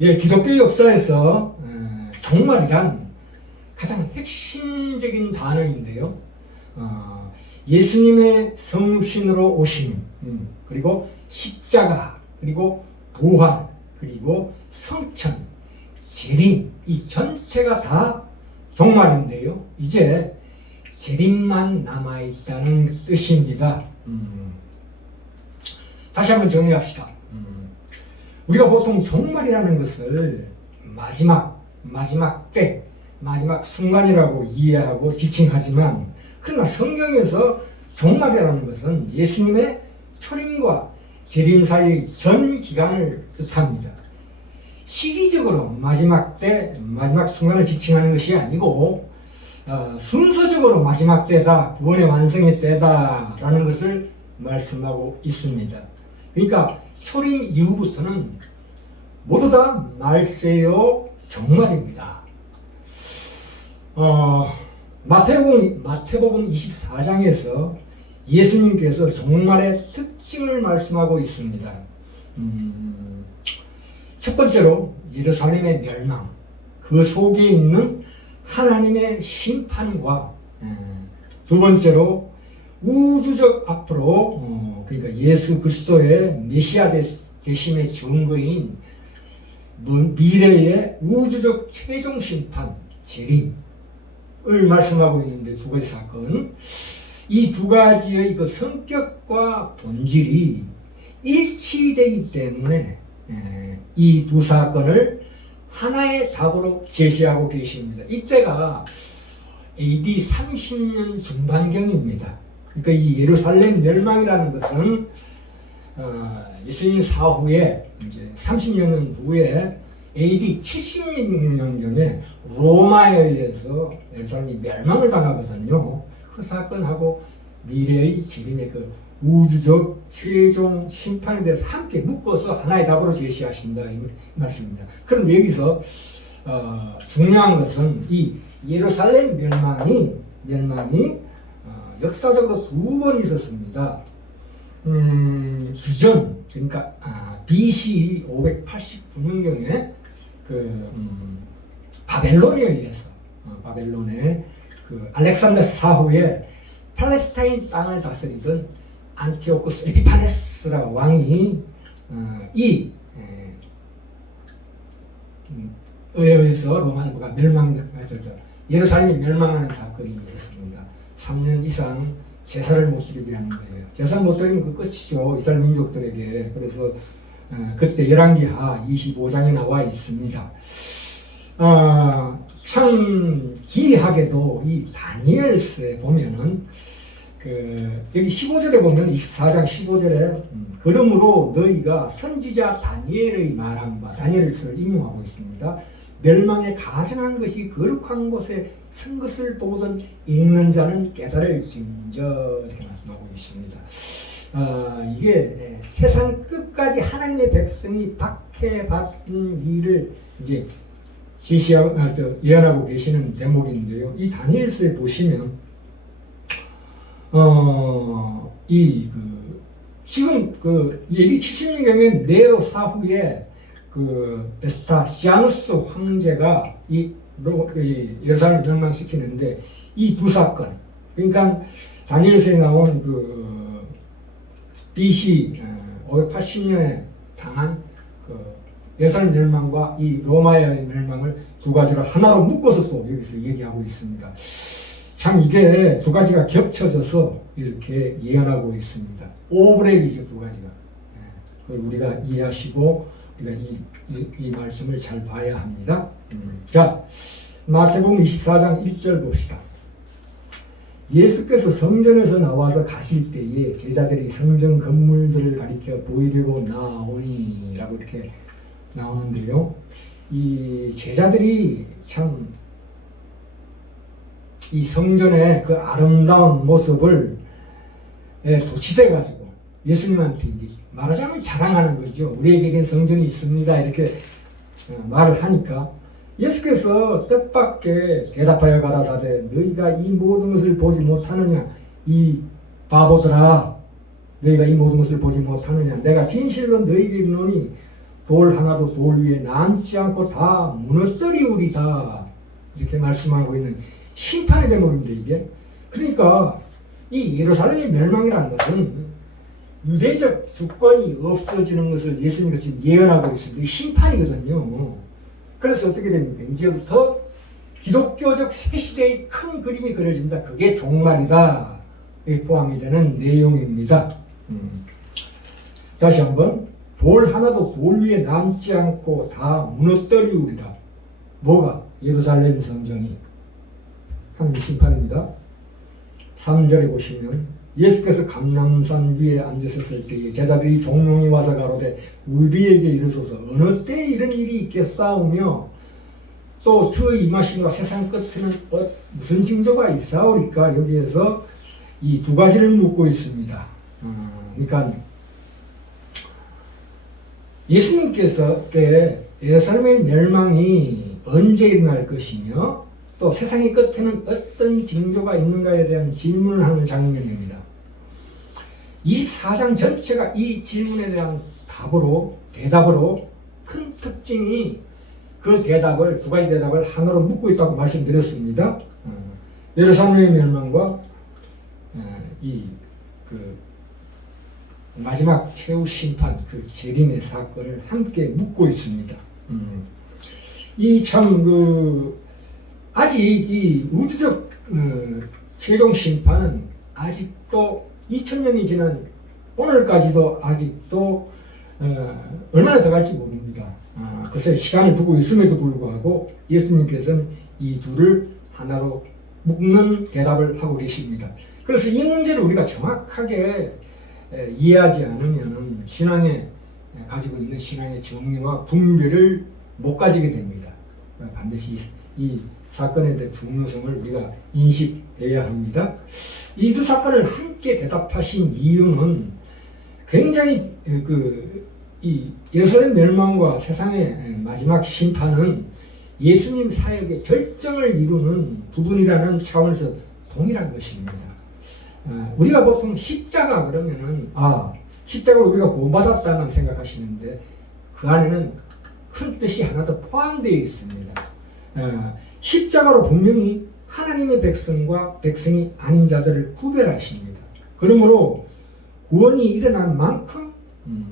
예, 기독교 역사에서 종말이란 가장 핵심적인 단어인데요. 예수님의 성육신으로 오심, 그리고 십자가, 그리고 부활, 그리고 성천, 재림, 이 전체가 다 종말인데요. 이제 재림만 남아있다는 뜻입니다. 다시 한번 정리합시다. 우리가 보통 종말이라는 것을 마지막 때, 마지막 순간이라고 이해하고 지칭하지만, 그러나 성경에서 종말이라는 것은 예수님의 초림과 재림 사이의 전 기간을 뜻합니다. 시기적으로 마지막 때, 마지막 순간을 지칭하는 것이 아니고 순서적으로 마지막 때다, 구원의 완성의 때다라는 것을 말씀하고 있습니다. 그러니까 초림 이후부터는 모두 다 말세요 종말입니다. 마태복음 24장에서 예수님께서 종말의 특징을 말씀하고 있습니다. 첫 번째로 예루살렘의 멸망, 그 속에 있는 하나님의 심판과, 두 번째로 우주적 앞으로 그러니까 예수 그리스도의 메시아 되심의 증거인 미래의 우주적 최종 심판, 재림을 말씀하고 있는데, 두 가지 사건, 이 두 가지의 그 성격과 본질이 일치되기 때문에 이 두 사건을 하나의 답으로 제시하고 계십니다. 이때가 AD 30년 중반경입니다. 그러니까 이 예루살렘 멸망이라는 것은 예수님 사후에 이제 30년 후에 AD 70년경에 로마에 의해서 예루살렘이 멸망을 당하거든요. 그 사건하고 미래의 재림의 그 우주적 최종 심판에 대해서 함께 묶어서 하나의 답으로 제시하신다, 이 말씀입니다. 그런데 여기서 중요한 것은 이 예루살렘 멸망이 역사적으로 두 번 있었습니다. 주전, 그러니까 BC 589년경에 바벨론에 의해서 바벨론의 그 알렉산더 사후에 팔레스타인 땅을 다스리던 안티오쿠스 에피파네스라 왕이 이 의해서 로마가 예루살렘이 멸망하는 사건이 있었습니다. 3년 이상 제사를 못 드리게 하는 거예요. 제사를 못 드리면 그 끝이죠, 이스라엘 민족들에게. 그래서 그때 열왕기하 25장에 나와 있습니다. 참 기이하게도 이 다니엘서에 보면은 여기 15절에 보면 24장 15절에 그러므로 너희가 선지자 다니엘의 말한 바, 다니엘서를 인용하고 있습니다. 멸망에 가증한 것이 거룩한 곳에 쓴 것을 보거든 읽는 자는 깨달을진저, 이렇게 말씀하고 있습니다. 이게 세상 끝까지 하나님의 백성이 박해받은 일을 이제 예언하고 계시는 대목인데요. 이 다니엘서에 보시면 지금 AD 70년경에 네로 사후에 베스타시아누스 황제가 이 예루살렘을 멸망시키는데, 이 두 사건, 그러니까 다니엘서에 나온 BC 580년에 당한 예루살렘 멸망과 이 로마의 멸망을 두 가지를 하나로 묶어서 또 여기서 얘기하고 있습니다. 참 이게 두 가지가 겹쳐져서 이렇게 예언하고 있습니다. 오브렉이죠, 두 가지가. 그걸 우리가 이해하시고 우리가 이 말씀을 잘 봐야 합니다. 자, 마태복음 24장 1절 봅시다. 예수께서 성전에서 나와서 가실 때에 제자들이 성전 건물들을 가리켜 보이려고 나오니 라고 이렇게 나오는데요. 이 제자들이 참 이 성전의 그 아름다운 모습을 도취돼 가지고 예수님한테 이제 말하자면 자랑하는 거죠. 우리에게는 성전이 있습니다, 이렇게 말을 하니까 예수께서 뜻밖의 대답하여 가라사대 너희가 이 모든 것을 보지 못하느냐, 이 바보들아, 너희가 이 모든 것을 보지 못하느냐, 내가 진실로 너희에게 이르노니 돌 하나도 돌 위에 남지 않고 다 무너뜨리우리다. 이렇게 말씀하고 있는 심판의 대목인데 이게. 그러니까 이 예루살렘의 멸망이라는 것은 유대적 주권이 없어지는 것을 예수님께서 지금 예언하고 있습니다. 심판이거든요. 그래서 어떻게 됩니까? 이제부터 기독교적 새시대의 큰 그림이 그려진다. 그게 종말이다. 포함이 되는 내용입니다. 다시 한번 돌 하나도 돌 위에 남지 않고 다 무너뜨리우리라. 뭐가? 예루살렘 성전이. 하나님의 심판입니다. 3절에 보시면 예수께서 감람산 위에 앉으셨을 때에 제자들이 종용이 와서 가로되 우리에게 이르소서 어느 때 이런 일이 있겠사오며 또 주의 임하심과 세상 끝에는 무슨 징조가 있사오리까. 여기에서 이 두 가지를 묻고 있습니다. 그러니까 예수님께서 예루살렘의 멸망이 언제 일어날 것이며 또 세상의 끝에는 어떤 징조가 있는가에 대한 질문을 하는 장면입니다. 24장 전체가 이 질문에 대한 대답으로 큰 특징이 그 대답을, 두 가지 대답을 하나로 묶고 있다고 말씀드렸습니다. 예루살렘의 멸망과 마지막 최후 심판, 그 재림의 사건을 함께 묶고 있습니다. 아직 이 우주적 최종 심판은 아직도 2000년이 지난 오늘까지도 아직도 얼마나 더 갈지 모릅니다. 그래서 시간을 두고 있음에도 불구하고 예수님께서는 이 둘을 하나로 묶는 대답을 하고 계십니다. 그래서 이 문제를 우리가 정확하게 이해하지 않으면 가지고 있는 신앙의 정리와 분별을 못 가지게 됩니다. 반드시 이 사건에 대한 중요성을 우리가 인식해야 합니다. 이 두 사건을 함께 대답하신 이유는 굉장히 이 예루살렘 멸망과 세상의 마지막 심판은 예수님 사역의 결정을 이루는 부분이라는 차원에서 동일한 것입니다. 우리가 보통 십자가 그러면은 십자가로 우리가 구원받았다만 생각하시는데 그 안에는 큰 뜻이 하나 더 포함되어 있습니다. 십자가로 분명히 하나님의 백성과 백성이 아닌 자들을 구별하십니다. 그러므로 구원이 일어난 만큼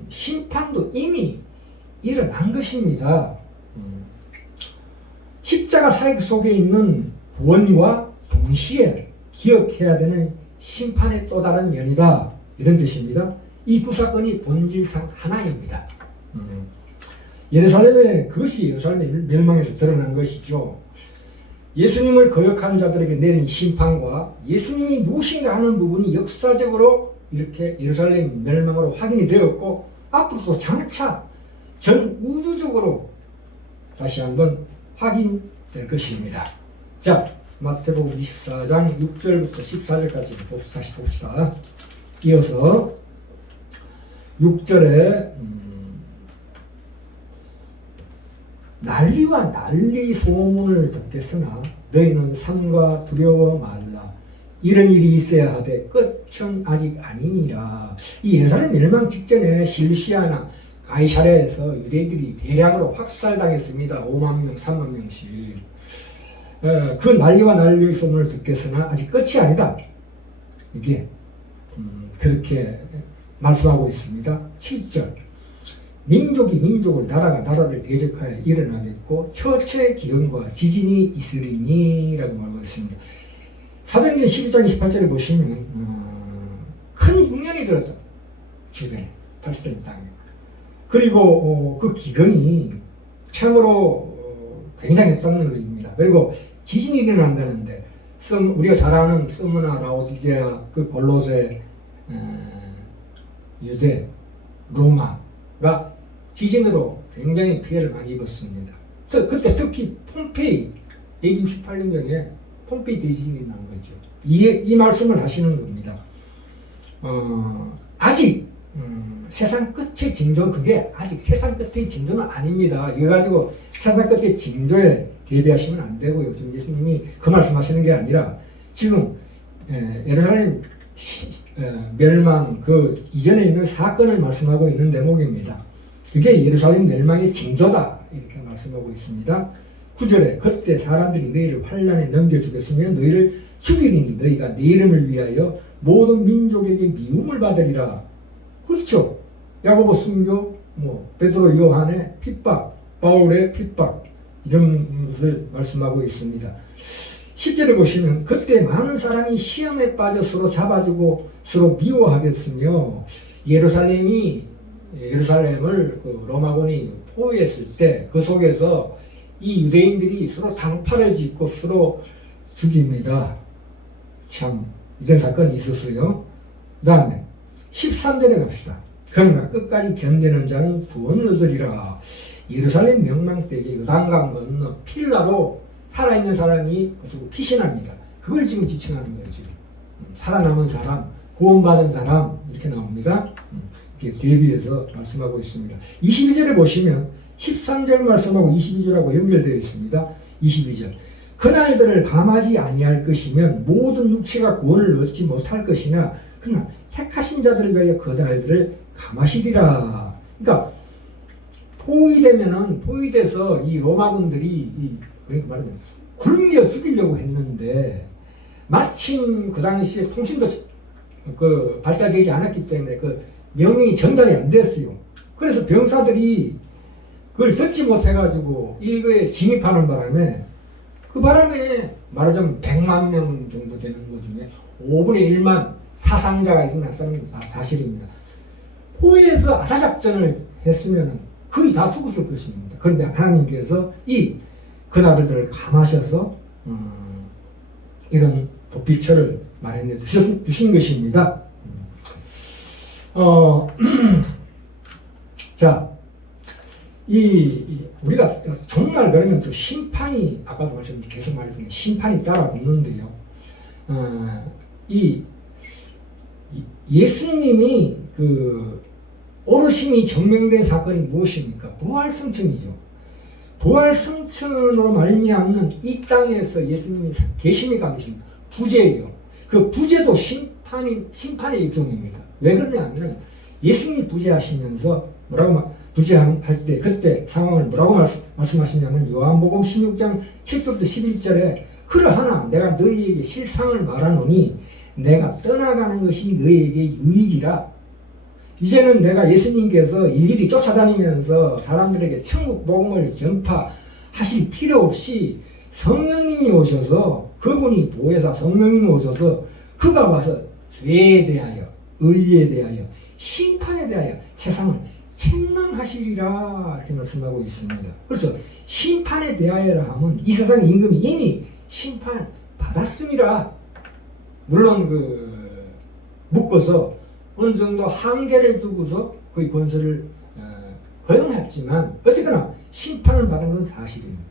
심판도 이미 일어난 것입니다. 십자가 사역 속에 있는 구원과 동시에 기억해야 되는 심판의 또 다른 면이다. 이런 뜻입니다. 이 두 사건이 본질상 하나입니다. 그것이 예루살렘의 멸망에서 드러난 것이죠. 예수님을 거역하는 자들에게 내린 심판과 예수님이 무엇인가 하는 부분이 역사적으로 이렇게 예루살렘 멸망으로 확인이 되었고 앞으로도 장차 전 우주적으로 다시 한번 확인될 것입니다. 자, 마태복음 24장 6절부터 14절까지 다시 봅시다. 이어서 6절에 난리와 난리 소문을 듣겠으나 너희는 삼가 두려워 말라. 이런 일이 있어야 하되 끝은 아직 아니니라. 이 예루살렘 멸망 직전에 실루시아나 가이사랴에서 유대인들이 대량으로 확살당했습니다. 5만 명, 3만 명씩. 그 난리와 난리 소문을 듣겠으나 아직 끝이 아니다. 이게 그렇게 말씀하고 있습니다. 7절 민족이 민족을 나라가 나라를 대적하여 일어나겠고 처처의 기근과 지진이 있으리니 라고 말하고 있습니다. 사도행전 11장 28절에 보시면 큰 흉년이 들었다. 주변에 팔스타인 땅에. 그리고 그 기근이 참으로 굉장했다는 것입니다. 그리고 지진이 일어난다는데 우리가 잘 아는 스무나 라오디게아 그 골로새 유대 로마가 지진으로 굉장히 피해를 많이 입었습니다. 그때 특히 폼페이 AD 68년경에 폼페이 대지진이 난 거죠. 이 말씀을 하시는 겁니다. 아직 세상 끝의 징조는 그게 아직 세상 끝의 징조는 아닙니다. 이거 가지고 세상 끝의 징조에 대비하시면 안 되고요. 지금 예수님이 그 말씀하시는 게 아니라 지금 예루살렘 멸망 그 이전에 있는 사건을 말씀하고 있는 대목입니다. 그게 예루살렘 멸망의 징조다 이렇게 말씀하고 있습니다. 9절에 그때 사람들이 너희를 환란에 넘겨주겠으며 너희를 죽이리니 너희가 내 이름을 위하여 모든 민족에게 미움을 받으리라. 그렇죠. 야고보 순교, 베드로 요한의 핍박, 바울의 핍박 이런 것을 말씀하고 있습니다. 10절에 보시면 그때 많은 사람이 시험에 빠져 서로 잡아주고 서로 미워하겠으며 예루살렘을 로마군이 포위했을 때 그 속에서 이 유대인들이 서로 당파를 짓고 서로 죽입니다. 참 이런 사건이 있었어요. 그 다음에 13절에 갑시다. 그러나 끝까지 견디는 자는 구원을 얻으리라. 예루살렘 명망 때에 요단강 건너 필라로 살아있는 사람이 피신합니다. 그걸 지금 지칭하는 거예요. 지금 살아남은 사람, 구원받은 사람 이렇게 나옵니다. 이렇게 대비해서 말씀하고 있습니다. 22절에 보시면 13절 말씀하고 22절하고 연결되어 있습니다. 22절 그날들을 감하지 아니할 것이면 모든 육체가 구원을 얻지 못할 것이나 그러나 택하신 자들을 위하여 그날들을 감하시리라. 그러니까 포위돼서 이 로마군들이 그러니까 말하면 굶겨 죽이려고 했는데 마침 그 당시에 통신도 발달되지 않았기 때문에 그 명령이 전달이 안 됐어요. 그래서 병사들이 그걸 듣지 못해가지고 이거에 진입하는 바람에 말하자면 100만 명 정도 되는 것 중에 5분의 1만 사상자가 일어났다는 게 사실입니다. 포위에서 아사작전을 했으면 거의 다 죽었을 것입니다. 그런데 하나님께서 그날들을 감하셔서 이런 도피처를 마련해 주신 것입니다. 자, 우리가 정말 그러면 또 심판이 아까도 계속 말했던 심판이 따라붙는데요. 예수님이 오르심이 증명된 사건이 무엇입니까? 부활승천이죠. 부활승천으로 말미암는 이 땅에서 예수님이 계심이 가계신 부재예요. 그 부재도 심판의 일종입니다. 왜 그러냐면 예수님이 부재하시면서 부재할 때 그때 상황을 뭐라고 말씀하시냐면 요한복음 16장 7절부터 11절에 그러하나 내가 너희에게 실상을 말하노니 내가 떠나가는 것이 너희에게 유익이라. 이제는 내가 예수님께서 일일이 쫓아다니면서 사람들에게 천국 복음을 전파하실 필요 없이 성령님이 오셔서 그분이 보혜사 성령님이 오셔서 그가 와서 죄에 대하여 의에 대하여 심판에 대하여 세상을 책망하시리라 이렇게 말씀하고 있습니다. 그래서 심판에 대하여라 하면 이 세상의 임금이 이미 심판을 받았습니다. 물론 묶어서 어느 정도 한계를 두고서 그의 권세를 허용했지만 어쨌거나 심판을 받은 건 사실입니다.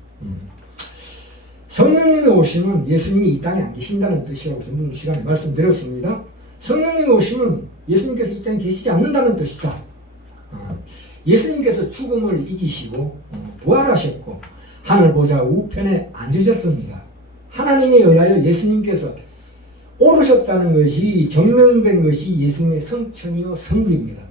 성령님이 오시면 예수님이 이 땅에 안 계신다는 뜻이라고 전번 시간에 말씀드렸습니다. 성령님이 오시면 예수님께서 이 땅에 계시지 않는다는 뜻이다. 예수님께서 죽음을 이기시고 부활하셨고 하늘 보좌 우편에 앉으셨습니다. 하나님에 의하여 예수님께서 오르셨다는 것이 증명된 것이 예수님의 성천이요 성부입니다.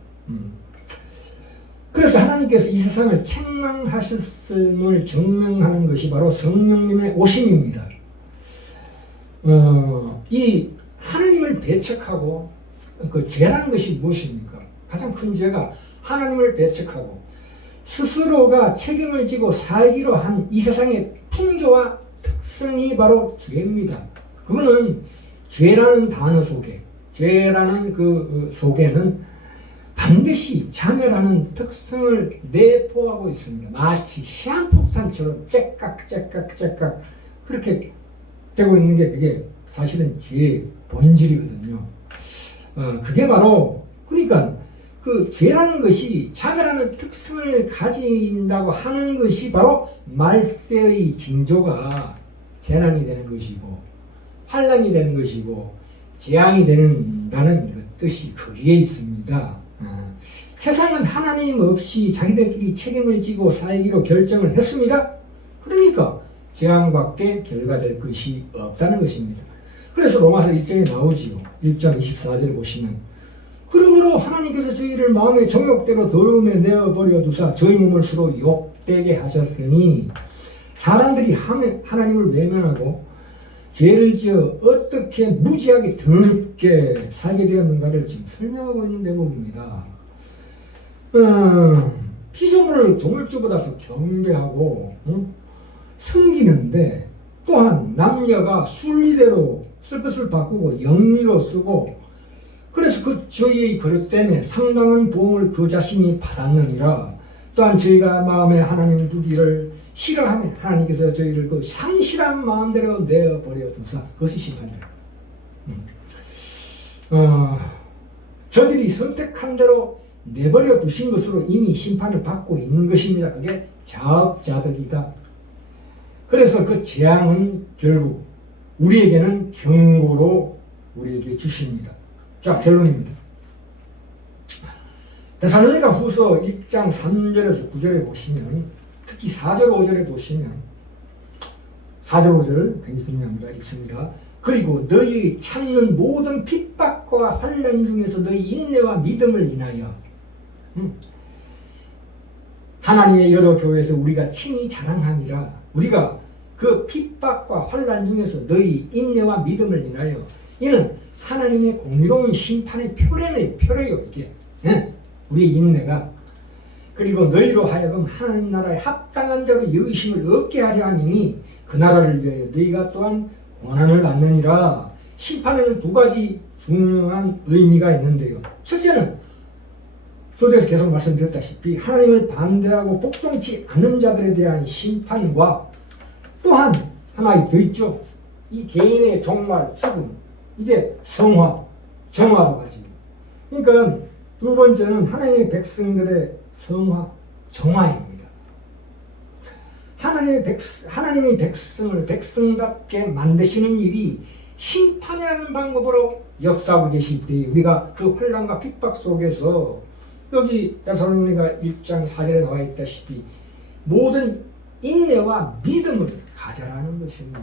그래서 하나님께서 이 세상을 책망하셨음을 증명하는 것이 바로 성령님의 오심입니다. 이 하나님을 배척하고 그 죄라는 것이 무엇입니까? 가장 큰 죄가 하나님을 배척하고 스스로가 책임을 지고 살기로 한 이 세상의 풍조와 특성이 바로 죄입니다. 그거는 죄라는 단어 속에, 죄라는 그 속에는 반드시 자멸하는 특성을 내포하고 있습니다. 마치 시한폭탄처럼 째깍 그렇게 되고 있는 게 그게 사실은 죄의 본질이거든요. 그게 바로 그러니까 그 죄라는 것이 자멸하는 특성을 가진다고 하는 것이 바로 말세의 징조가 재난이 되는 것이고 환란이 되는 것이고 재앙이 된다는 뜻이 거기에 있습니다. 세상은 하나님 없이 자기들끼리 책임을 지고 살기로 결정을 했습니다. 그러니까 재앙밖에 결과될 것이 없다는 것입니다. 그래서 로마서 1장에 나오지요. 1장 24절 보시면 그러므로 하나님께서 저희를 마음의 정욕대로 더러움에 내어버려 두사 저희 몸을 서로 욕되게 하셨으니 사람들이 하나님을 외면하고 죄를 지어 어떻게 무지하게 더럽게 살게 되었는가를 지금 설명하고 있는 대목입니다. 피조물을 조물주보다 더 경배하고 섬기는데 또한 남녀가 순리대로 쓸 것을 바꾸고 영리로 쓰고 그래서 저희의 그릇 때문에 상당한 보응을 그 자신이 받았느니라. 또한 저희가 마음에 하나님 두기를 싫어하며 하나님께서 저희를 그 상실한 마음대로 내어버려 두사 그것이 심판이에요. 저들이 선택한 대로 내버려 두신 것으로 이미 심판을 받고 있는 것입니다. 그게 자업자득이다. 그래서 그 재앙은 결국 우리에게는 경고로 우리에게 주십니다. 자, 결론입니다. 데살로니가 후서 1장 3절에서 9절에 보시면 특히 4절 5절에 보시면 4절 5절 굉장히 중요합니다. 읽습니다. 그리고 너희 참는 모든 핍박과 환난 중에서 너희 인내와 믿음을 인하여 하나님의 여러 교회에서 우리가 친히 자랑함이라. 우리가 그 핍박과 환난 중에서 너희 인내와 믿음을 인하여 이는 하나님의 공의로운 심판의 표례예요 이게. 우리의 인내가. 그리고 너희로 하여금 하나님 나라에 합당한 자로 여기심을 얻게 하려 함이니 그 나라를 위하여 너희가 또한 고난을 받느니라. 심판에는 두 가지 중요한 의미가 있는데요. 첫째는 소대에서 계속 말씀드렸다시피 하나님을 반대하고 복종치 않는 자들에 대한 심판과 또한 하나 더 있죠. 이 개인의 종말, 죽음, 이게 성화, 정화로 가지고. 그러니까 두 번째는 하나님의 백성들의 성화, 정화입니다. 하나님의 백성을 백성답게 만드시는 일이 심판이라는 방법으로 역사하고 계실 때 우리가 그 환난과 핍박 속에서 여기 데살로니가 1장 4절에 나와 있다시피 모든 인내와 믿음을 가져라는 것입니다.